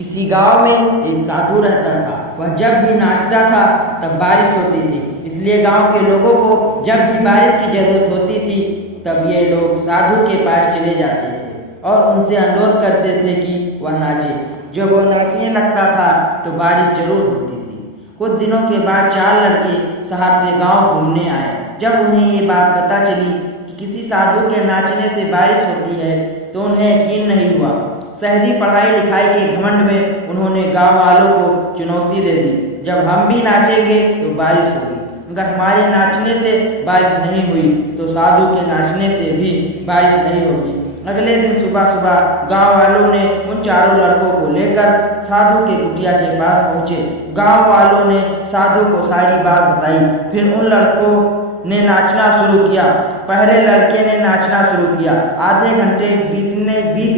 किसी गांव में एक साधु रहता था। वह जब भी नाचता था तब बारिश होती थी। इसलिए गांव के लोगों को जब भी बारिश की जरूरत होती थी तब ये लोग साधु के पास चले जाते थे और उनसे अनुरोध करते थे कि वह नाचे। जब वह नाचने लगता था तो बारिश जरूर होती थी। कुछ दिनों के बाद 4 लड़के शहर से गांव घूमने आए। जब उन्हें ये बात पता चली कि किसी साधु के नाचने से बारिश होती है तो उन्हें यकीन नहीं हुआ। शहरी पढ़ाई लिखाई के घमंड में उन्होंने गांव वालों को चुनौती दे दी, जब हम भी नाचेंगे तो बारिश होगी। अगर हमारे नाचने से बारिश नहीं हुई तो साधु के नाचने से भी बारिश नहीं होगी। अगले दिन सुबह सुबह गांव वालों ने उन 4 लड़कों को लेकर साधु के कुटिया के पास पहुंचे। गांव वालों ने साधु को सारी बात बताई। फिर उन लड़कों ने नाचना शुरू किया। पहले लड़के ने नाचना शुरू किया। आधे घंटे बीत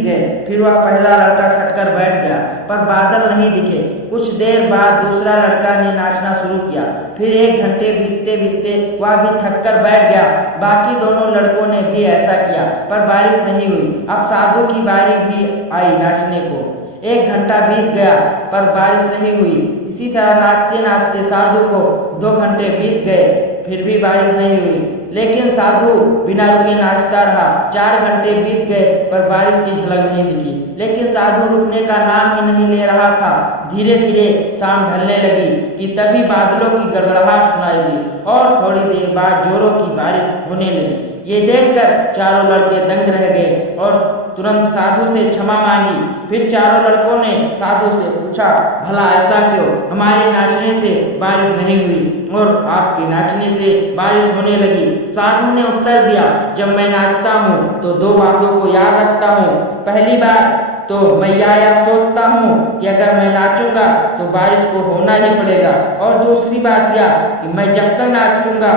गए। फिर वह पहला लड़का थककर बैठ गया, पर बादल नहीं दिखे। कुछ देर बाद दूसरा लड़का ने नाचना शुरू किया। फिर 1 घंटे बीतते बीतते वह भी थककर बैठ गया। बाकी दोनों लड़कों ने भी ऐसा किया, पर बारिश नहीं हुई। अब साधु की बारी भी आई नाचने को। 1 घंटा बीत गया, पर बारिश नहीं हुई। इसी तरह नाचते नाचते साधु को 2 घंटे बीत गए, फिर भी बारिश नहीं हुई। लेकिन साधु बिना रुके नाचता रहा। 4 घंटे बीत गए, पर बारिश की झलक नहीं दिखी। लेकिन साधु रुकने का नाम ही नहीं ले रहा था। धीरे धीरे शाम ढलने लगी कि तभी बादलों की गड़गड़ाहट सुनाई दी और थोड़ी देर बाद जोरों की बारिश होने लगी। ये देखकर 4 लड़के दंग रह गए और तुरंत साधु से क्षमा मांगी। फिर 4 लड़कों ने साधु से पूछा, भला ऐसा क्यों? हमारे नाचने से बारिश नहीं हुई और आपके नाचने से बारिश होने लगी। साधु ने उत्तर दिया, जब मैं नाचता हूँ तो 2 बातों को याद रखता हूँ। पहली बात तो मैं यह सोचता हूँ कि अगर मैं नाचूंगा तो बारिश को होना ही पड़ेगा, और दूसरी बात यह कि मैं जब तक नाचूंगा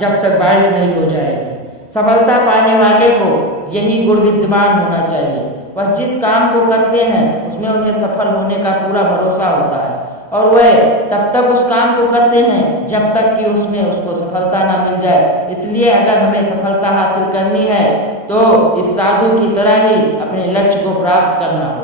जब तक बारिश नहीं हो जाएगी। सफलता पाने वाले को यही गुण विद्यमान होना चाहिए। वह जिस काम को करते हैं उसमें उन्हें सफल होने का पूरा भरोसा होता है, और वह तब तक उस काम को करते हैं जब तक कि उसमें उसको सफलता ना मिल जाए। इसलिए अगर हमें सफलता हासिल करनी है तो इस साधु की तरह ही अपने लक्ष्य को प्राप्त करना हो।